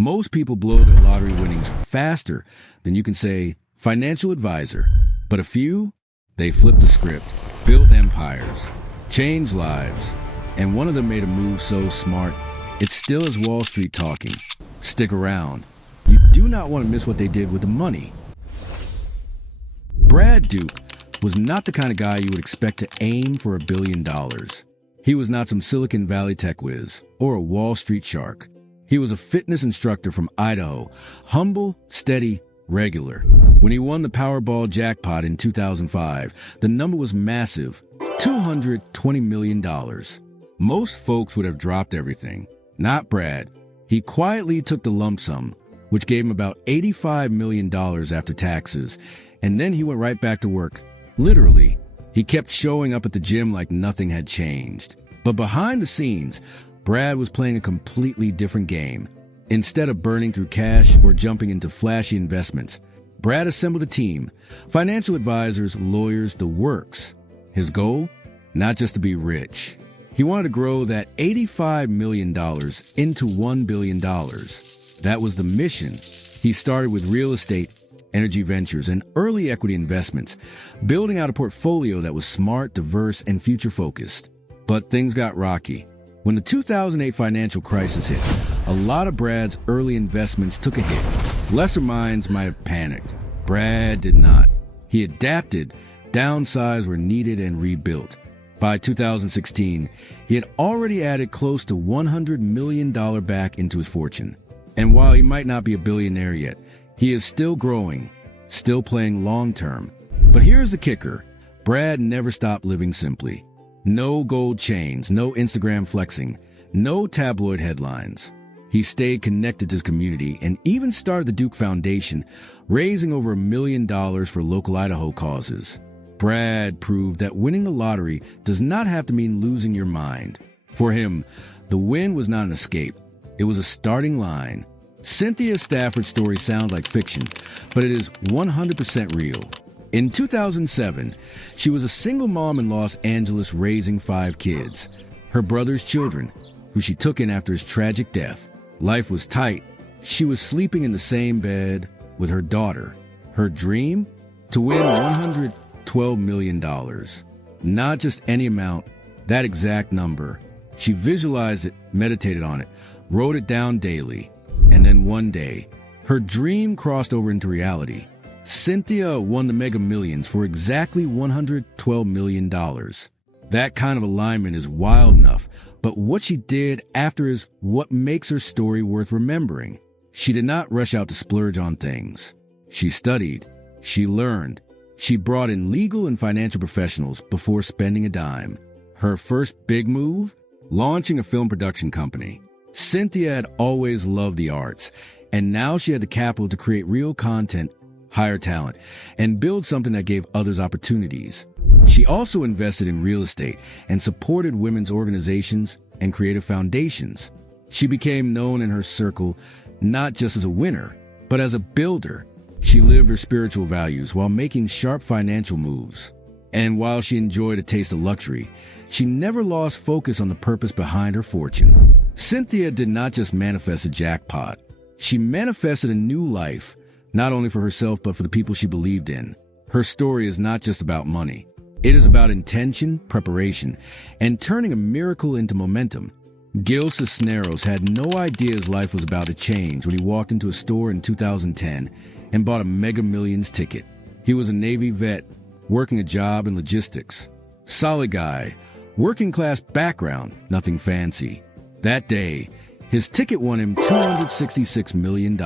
Most people blow their lottery winnings faster than you can say financial advisor. But a few, they flip the script, build empires, change lives. And one of them made a move so smart, it still is Wall Street talking. Stick around. You do not want to miss what they did with the money. Brad Duke was not the kind of guy you would expect to aim for $1 billion. He was not some Silicon Valley tech whiz or a Wall Street shark. He was a fitness instructor from Idaho, humble, steady, regular. When he won the Powerball jackpot in 2005, the number was massive, $220 million. Most folks would have dropped everything. Not Brad. He quietly took the lump sum, which gave him about $85 million after taxes, and then he went right back to work. Literally, he kept showing up at the gym like nothing had changed. But behind the scenes, Brad was playing a completely different game. Instead of burning through cash or jumping into flashy investments, Brad assembled a team, financial advisors, lawyers, the works. His goal? Not just to be rich. He wanted to grow that $85 million into $1 billion. That was the mission. He started with real estate, energy ventures, and early equity investments, building out a portfolio that was smart, diverse, and future-focused. But things got rocky. When the 2008 financial crisis hit, a lot of Brad's early investments took a hit. Lesser minds might have panicked. Brad did not. He adapted, downsized where needed, and rebuilt. By 2016, he had already added close to $100 million back into his fortune. And while he might not be a billionaire yet, he is still growing, still playing long-term. But here's the kicker. Brad never stopped living simply. No gold chains, no Instagram flexing, no tabloid headlines. He stayed connected to his community and even started the Duke Foundation, raising over $1 million for local Idaho causes. Brad proved that winning the lottery does not have to mean losing your mind. For him, the win was not an escape. It was a starting line. Cynthia Stafford's story sounds like fiction, but it is 100% real. In 2007, she was a single mom in Los Angeles raising 5 kids, her brother's children, who she took in after his tragic death. Life was tight. She was sleeping in the same bed with her daughter. Her dream? To win $112 million. Not just any amount, that exact number. She visualized it, meditated on it, wrote it down daily. And then one day, her dream crossed over into reality. Cynthia won the Mega Millions for exactly $112 million. That kind of alignment is wild enough, but what she did after is what makes her story worth remembering. She did not rush out to splurge on things. She studied. She learned. She brought in legal and financial professionals before spending a dime. Her first big move? Launching a film production company. Cynthia had always loved the arts, and now she had the capital to create real content, hire talent, and build something that gave others opportunities. She also invested in real estate and supported women's organizations and creative foundations. She became known in her circle not just as a winner, but as a builder. She lived her spiritual values while making sharp financial moves. And while she enjoyed a taste of luxury, she never lost focus on the purpose behind her fortune. Cynthia did not just manifest a jackpot. She manifested a new life, not only for herself but for the people she believed in. Her story is not just about money. It is about intention, preparation, and turning a miracle into momentum. Gil Cisneros had no idea his life was about to change when he walked into a store in 2010 and bought a Mega Millions ticket. He was a Navy vet, working a job in logistics. Solid guy, working class background, nothing fancy. That day, his ticket won him $266 million.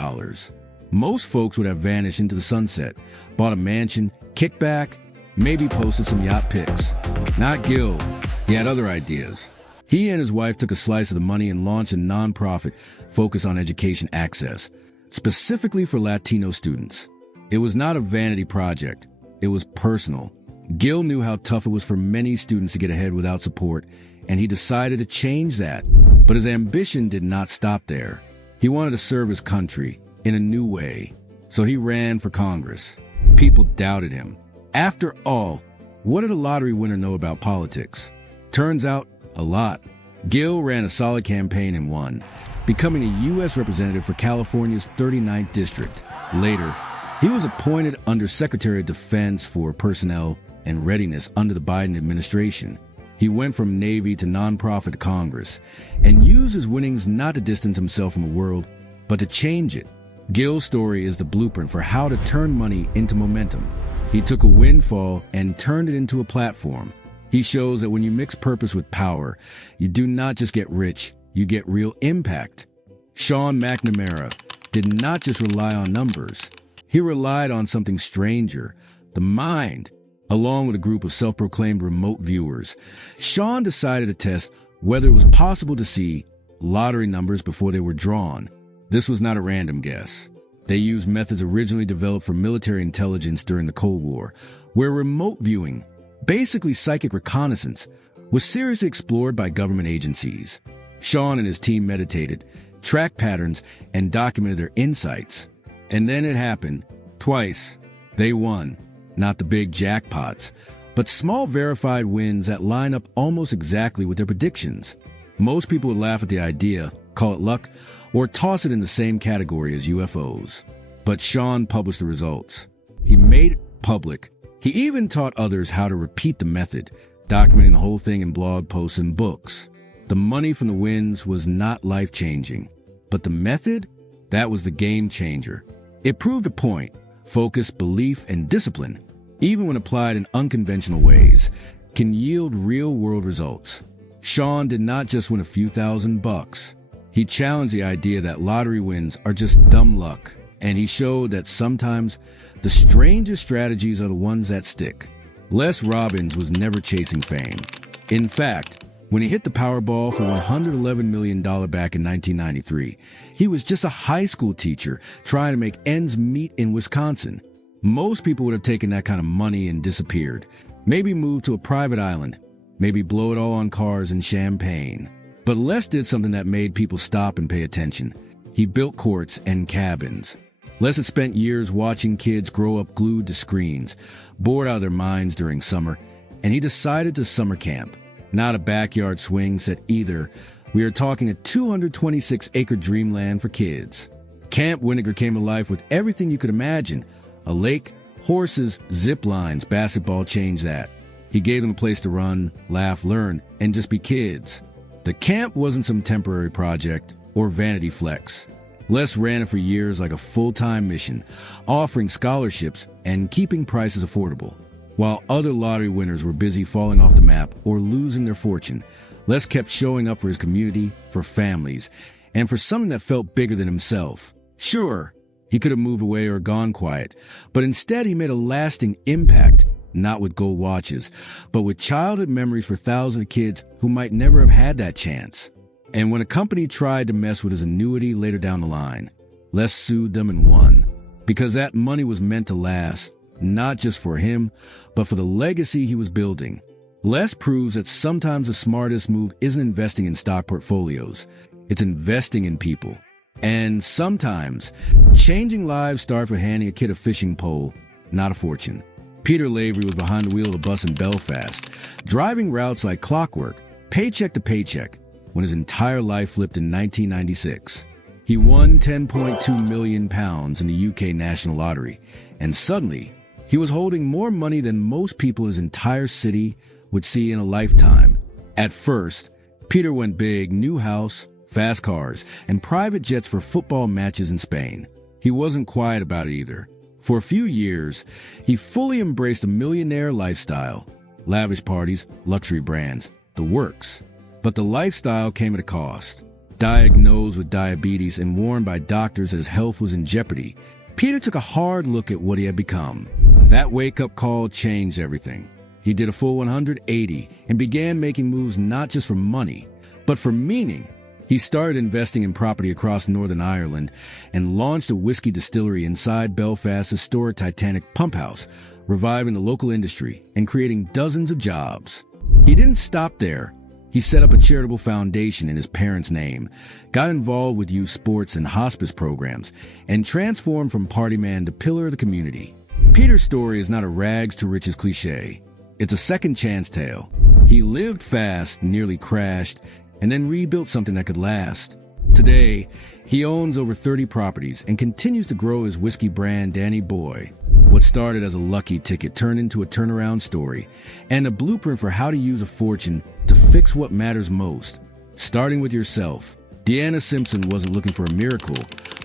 Most folks would have vanished into the sunset, bought a mansion, kicked back, maybe posted some yacht pics. Not Gil. He had other ideas. He and his wife took a slice of the money and launched a nonprofit focused on education access, specifically for Latino students. It was not a vanity project. It was personal. Gil knew how tough it was for many students to get ahead without support, and he decided to change that. But his ambition did not stop there. He wanted to serve his country in a new way. So he ran for Congress. People doubted him. After all, what did a lottery winner know about politics? Turns out, a lot. Gil ran a solid campaign and won. becoming a U.S. representative for California's 39th district. Later, he was appointed Under Secretary of Defense for Personnel and Readiness under the Biden administration. He went from Navy to nonprofit to Congress and used his winnings not to distance himself from the world, but to change it. Gil's story is the blueprint for how to turn money into momentum. He took a windfall and turned it into a platform. He shows that when you mix purpose with power, you do not just get rich, you get real impact. Sean McNamara did not just rely on numbers. He relied on something stranger, the mind. Along with a group of self-proclaimed remote viewers, Sean decided to test whether it was possible to see lottery numbers before they were drawn. This was not a random guess. They used methods originally developed for military intelligence during the Cold War, where remote viewing, basically psychic reconnaissance, was seriously explored by government agencies. Sean and his team meditated, tracked patterns, and documented their insights. And then it happened. Twice. They won. Not the big jackpots, but small verified wins that line up almost exactly with their predictions. Most people would laugh at the idea, call it luck, or toss it in the same category as UFOs. But Sean published the results. He made it public. He even taught others how to repeat the method, documenting the whole thing in blog posts and books. The money from the wins was not life-changing, but the method, that was the game changer. It proved a point. Focus, belief, and discipline, even when applied in unconventional ways, can yield real-world results. Sean did not just win a few $1,000s. He challenged the idea that lottery wins are just dumb luck, and he showed that sometimes the strangest strategies are the ones that stick. Les Robbins was never chasing fame. In fact, when he hit the Powerball for $111 million back in 1993, he was just a high school teacher trying to make ends meet in Wisconsin. Most people would have taken that kind of money and disappeared. Maybe moved to a private island. Maybe blow it all on cars and champagne. But Les did something that made people stop and pay attention. He built courts and cabins. Les had spent years watching kids grow up glued to screens, bored out of their minds during summer, and he decided to summer camp. Not a backyard swing set either. We are talking a 226-acre dreamland for kids. Camp Winnegar came to life with everything you could imagine. A lake, horses, zip lines, basketball changed that. He gave them a place to run, laugh, learn, and just be kids. The camp wasn't some temporary project or vanity flex. Les ran it for years like a full-time mission, offering scholarships and keeping prices affordable. While other lottery winners were busy falling off the map or losing their fortune, Les kept showing up for his community, for families, and for something that felt bigger than himself. Sure, he could have moved away or gone quiet, but instead he made a lasting impact, not with gold watches, but with childhood memories for thousands of kids who might never have had that chance. And when a company tried to mess with his annuity later down the line, Les sued them and won, because that money was meant to last. Not just for him, but for the legacy he was building. Les proves that sometimes the smartest move isn't investing in stock portfolios. It's investing in people. And sometimes, changing lives starts with handing a kid a fishing pole, not a fortune. Peter Lavery was behind the wheel of a bus in Belfast, driving routes like clockwork, paycheck to paycheck, when his entire life flipped in 1996. He won £10.2 million in the UK National Lottery, and suddenly, he was holding more money than most people in his entire city would see in a lifetime. At first, Peter went big, new house, fast cars, and private jets for football matches in Spain. He wasn't quiet about it either. For a few years, he fully embraced a millionaire lifestyle. Lavish parties, luxury brands, the works. But the lifestyle came at a cost. Diagnosed with diabetes and warned by doctors that his health was in jeopardy, Peter took a hard look at what he had become. That wake-up call changed everything. He did a full 180 and began making moves not just for money, but for meaning. He started investing in property across Northern Ireland and launched a whiskey distillery inside Belfast's historic Titanic pump house, reviving the local industry and creating dozens of jobs. He didn't stop there. He set up a charitable foundation in his parents' name, got involved with youth sports and hospice programs, and transformed from party man to pillar of the community. Peter's story is not a rags to riches cliche. It's a second chance tale. He lived fast, nearly crashed, and then rebuilt something that could last. Today, he owns over 30 properties and continues to grow his whiskey brand, Danny Boy. What started as a lucky ticket turned into a turnaround story and a blueprint for how to use a fortune to fix what matters most. Starting with yourself. Deanna Simpson wasn't looking for a miracle,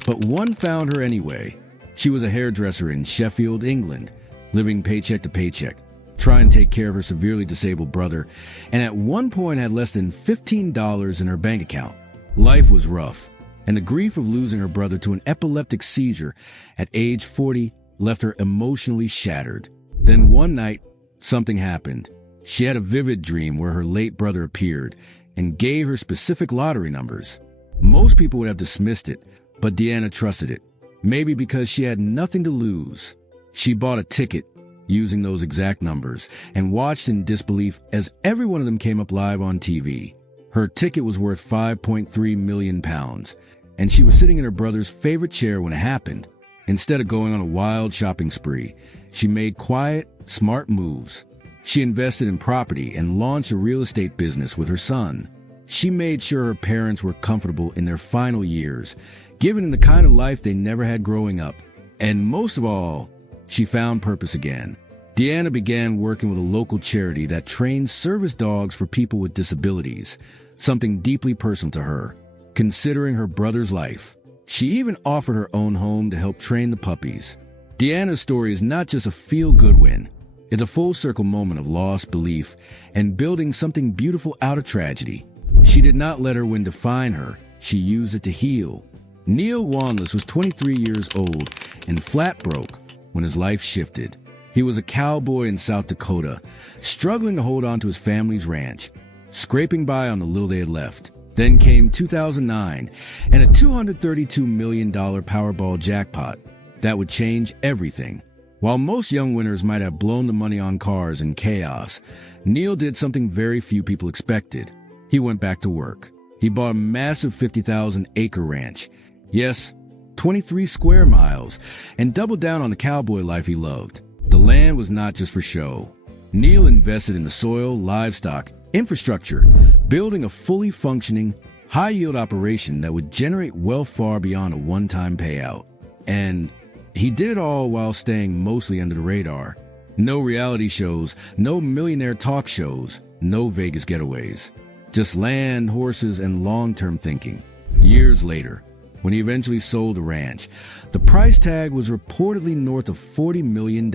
but one found her anyway. She was a hairdresser in Sheffield, England, living paycheck to paycheck, trying to take care of her severely disabled brother, and at one point had less than $15 in her bank account. Life was rough, and the grief of losing her brother to an epileptic seizure at age 40 left her emotionally shattered. Then one night, something happened. She had a vivid dream where her late brother appeared and gave her specific lottery numbers. Most people would have dismissed it, but Deanna trusted it. Maybe because she had nothing to lose. She bought a ticket using those exact numbers and watched in disbelief as every one of them came up live on TV. Her ticket was worth £5.3 million, and she was sitting in her brother's favorite chair when it happened. Instead of going on a wild shopping spree, she made quiet, smart moves. She invested in property and launched a real estate business with her son. She made sure her parents were comfortable in their final years, giving them the kind of life they never had growing up. And most of all, she found purpose again. Deanna began working with a local charity that trains service dogs for people with disabilities, something deeply personal to her. Considering her brother's life, she even offered her own home to help train the puppies. Deanna's story is not just a feel-good win. It's a full-circle moment of loss, belief, and building something beautiful out of tragedy. She did not let her win define her. She used it to heal. Neil Wanless was 23 years old and flat broke when his life shifted. He was a cowboy in South Dakota, struggling to hold on to his family's ranch, scraping by on the little they had left. Then came 2009 and a $232 million Powerball jackpot that would change everything. While most young winners might have blown the money on cars and chaos, Neil did something very few people expected. He went back to work. He bought a massive 50,000-acre ranch. Yes, 23 square miles, and doubled down on the cowboy life he loved. The land was not just for show. Neil invested in the soil, livestock, infrastructure, building a fully functioning, high-yield operation that would generate wealth far beyond a one-time payout. And he did it all while staying mostly under the radar. No reality shows, no millionaire talk shows, no Vegas getaways. Just land, horses, and long-term thinking. Years later, when he eventually sold the ranch, the price tag was reportedly north of $40 million.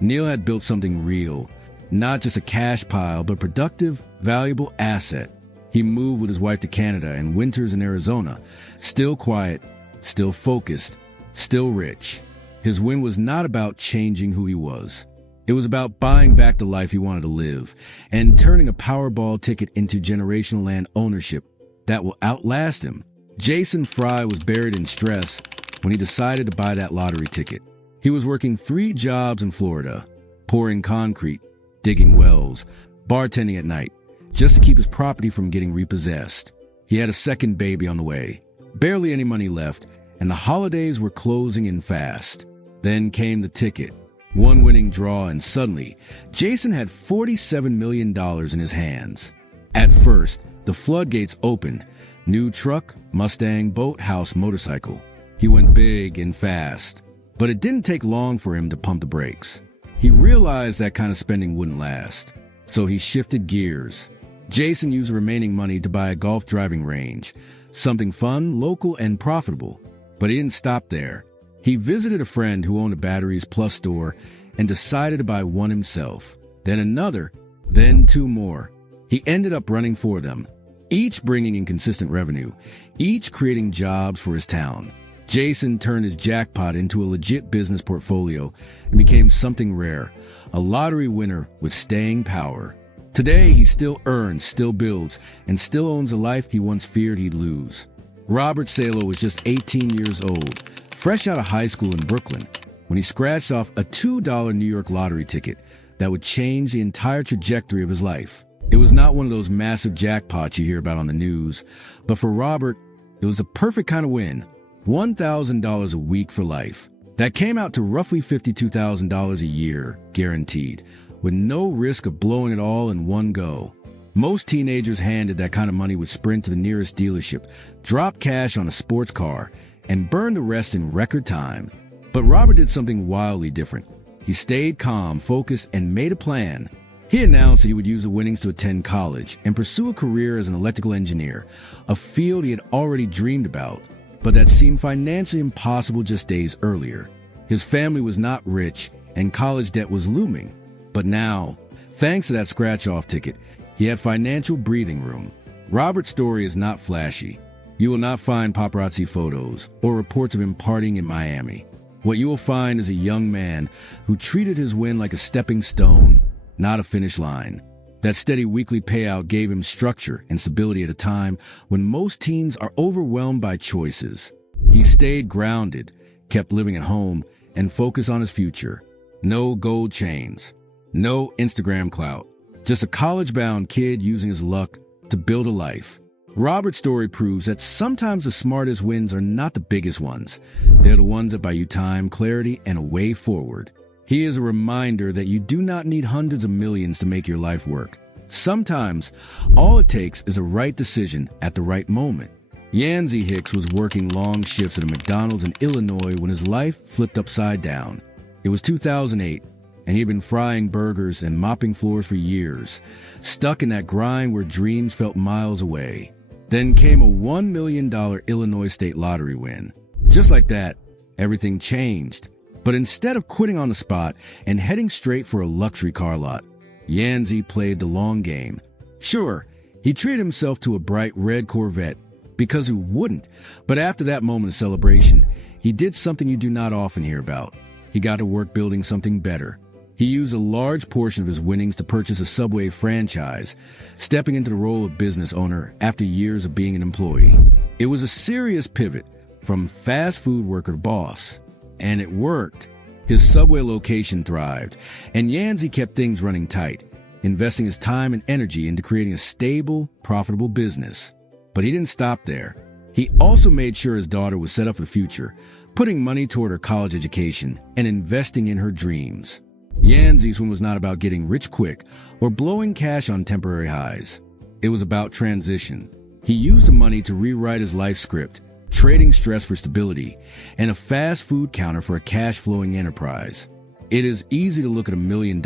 Neil had built something real, not just a cash pile, but a productive, valuable asset. He moved with his wife to Canada and winters in Arizona, still quiet, still focused, still rich. His win was not about changing who he was. It was about buying back the life he wanted to live and turning a Powerball ticket into generational land ownership that will outlast him. Jason Fry was buried in stress when he decided to buy that lottery ticket. He was working 3 jobs in Florida, pouring concrete, digging wells, bartending at night, just to keep his property from getting repossessed. He had a second baby on the way, barely any money left, and the holidays were closing in fast. Then came the ticket. One winning draw, and suddenly, Jason had $47 million in his hands. At first, the floodgates opened. New truck, Mustang, boat, house, motorcycle. He went big and fast. But it didn't take long for him to pump the brakes. He realized that kind of spending wouldn't last. So he shifted gears. Jason used the remaining money to buy a golf driving range. Something fun, local, and profitable. But he didn't stop there. He visited a friend who owned a Batteries Plus store and decided to buy one himself. Then another, then 2 more. He ended up running 4 of them, each bringing in consistent revenue, each creating jobs for his town. Jason turned his jackpot into a legit business portfolio and became something rare, a lottery winner with staying power. Today, he still earns, still builds, and still owns a life he once feared he'd lose. Robert Salo was just 18 years old, fresh out of high school in Brooklyn, when he scratched off a $2 New York lottery ticket that would change the entire trajectory of his life. It was not one of those massive jackpots you hear about on the news, but for Robert, it was the perfect kind of win. $1,000 a week for life. That came out to roughly $52,000 a year, guaranteed, with no risk of blowing it all in one go. Most teenagers handed that kind of money would sprint to the nearest dealership, drop cash on a sports car, and burn the rest in record time. But Robert did something wildly different. He stayed calm, focused, and made a plan. He announced that he would use the winnings to attend college and pursue a career as an electrical engineer, a field he had already dreamed about, but that seemed financially impossible just days earlier. His family was not rich, and college debt was looming. But now, thanks to that scratch-off ticket, he had financial breathing room. Robert's story is not flashy. You will not find paparazzi photos or reports of him partying in Miami. What you will find is a young man who treated his win like a stepping stone, not a finish line. That steady weekly payout gave him structure and stability at a time when most teens are overwhelmed by choices. He stayed grounded, kept living at home, and focused on his future. No gold chains, no Instagram clout, just a college-bound kid using his luck to build a life. Robert's story proves that sometimes the smartest wins are not the biggest ones. They're the ones that buy you time, clarity, and a way forward. He is a reminder that you do not need hundreds of millions to make your life work. Sometimes, all it takes is a right decision at the right moment. Yancey Hicks was working long shifts at a McDonald's in Illinois when his life flipped upside down. It was 2008, and he had been frying burgers and mopping floors for years, stuck in that grind where dreams felt miles away. Then came a $1 million Illinois state lottery win. Just like that, everything changed. But instead of quitting on the spot and heading straight for a luxury car lot, Yancey played the long game. Sure, he treated himself to a bright red Corvette, because who wouldn't? But after that moment of celebration, he did something you do not often hear about. He got to work building something better. He used a large portion of his winnings to purchase a Subway franchise, stepping into the role of business owner after years of being an employee. It was a serious pivot from fast food worker to boss, and it worked. His Subway location thrived, and Yancey kept things running tight, investing his time and energy into creating a stable, profitable business. But he didn't stop there. He also made sure his daughter was set up for the future, putting money toward her college education and investing in her dreams. Yancey's win was not about getting rich quick or blowing cash on temporary highs. It was about transition. He used the money to rewrite his life script, trading stress for stability, and a fast food counter for a cash-flowing enterprise. It is easy to look at $1 million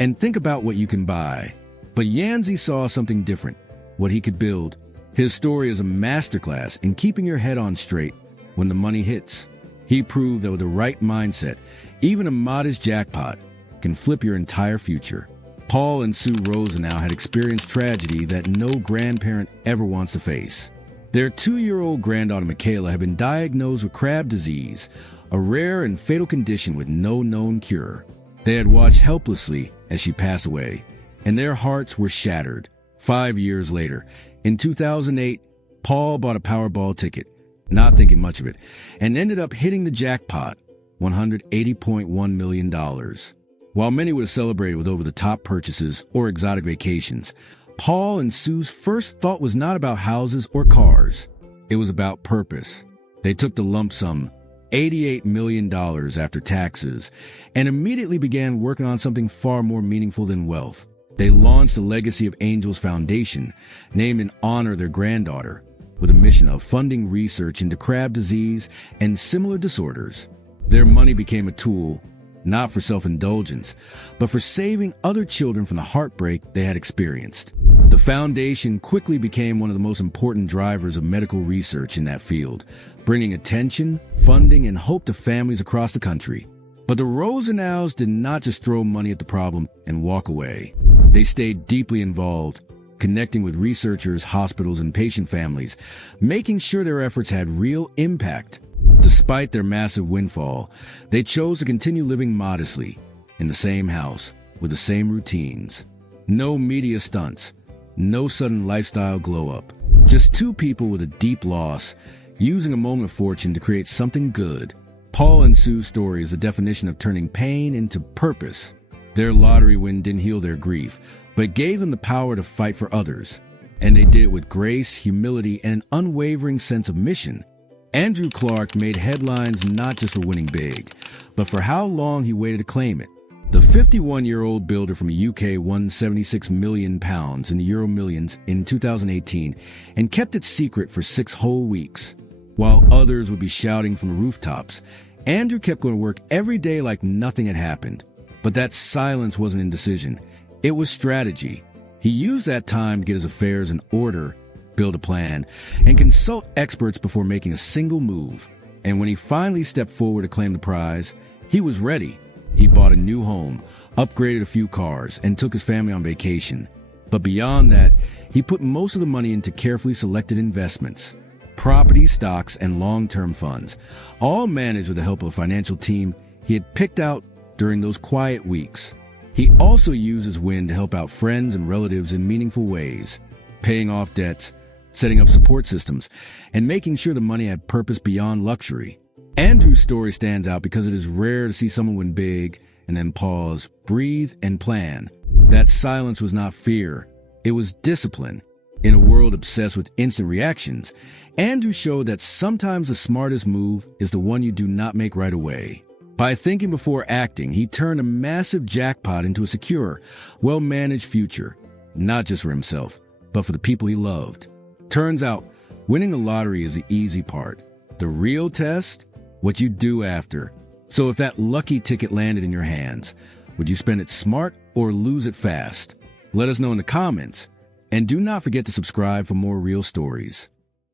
and think about what you can buy. But Yancey saw something different, what he could build. His story is a masterclass in keeping your head on straight when the money hits. He proved that with the right mindset, even a modest jackpot can flip your entire future. Paul and Sue Rosenau had experienced tragedy that no grandparent ever wants to face. Their 2-year-old granddaughter Michaela had been diagnosed with Crab disease, a rare and fatal condition with no known cure. They had watched helplessly as she passed away, and their hearts were shattered. 5 years later, in 2008, Paul bought a Powerball ticket, not thinking much of it, and ended up hitting the jackpot, $180.1 million. While many would have celebrated with over-the-top purchases or exotic vacations, Paul and Sue's first thought was not about houses or cars. It was about purpose. They took the lump sum, $88 million after taxes, and immediately began working on something far more meaningful than wealth. They launched the Legacy of Angels Foundation, named in honor of their granddaughter, with a mission of funding research into Crab disease and similar disorders. Their money became a tool, not for self-indulgence, but for saving other children from the heartbreak they had experienced. The foundation quickly became one of the most important drivers of medical research in that field, bringing attention, funding, and hope to families across the country. But the Rosenaus did not just throw money at the problem and walk away. They stayed deeply involved, connecting with researchers, hospitals, and patient families, making sure their efforts had real impact. Despite their massive windfall, they chose to continue living modestly, in the same house, with the same routines. No media stunts, no sudden lifestyle glow-up. Just two people with a deep loss, using a moment of fortune to create something good. Paul and Sue's story is a definition of turning pain into purpose. Their lottery win didn't heal their grief, but gave them the power to fight for others. And they did it with grace, humility, and an unwavering sense of mission. Andrew Clark made headlines not just for winning big, but for how long he waited to claim it. The 51-year-old builder from the UK won £76 million in the Euro Millions in 2018 and kept it secret for 6 whole weeks. While others would be shouting from the rooftops, Andrew kept going to work every day like nothing had happened. But that silence wasn't indecision. It was strategy. He used that time to get his affairs in order, build a plan, and consult experts before making a single move. And when he finally stepped forward to claim the prize, he was ready. He bought a new home, upgraded a few cars, and took his family on vacation. But beyond that, he put most of the money into carefully selected investments. Property, stocks, and long-term funds, all managed with the help of a financial team he had picked out during those quiet weeks. He also used his win to help out friends and relatives in meaningful ways, paying off debts, setting up support systems, and making sure the money had purpose beyond luxury. Andrew's story stands out because it is rare to see someone win big and then pause, breathe, and plan. That silence was not fear. It was discipline. In a world obsessed with instant reactions, Andrew showed that sometimes the smartest move is the one you do not make right away. By thinking before acting, he turned a massive jackpot into a secure, well-managed future, not just for himself, but for the people he loved. Turns out, winning the lottery is the easy part. The real test? What you do after. So if that lucky ticket landed in your hands, would you spend it smart or lose it fast? Let us know in the comments. And do not forget to subscribe for more real stories.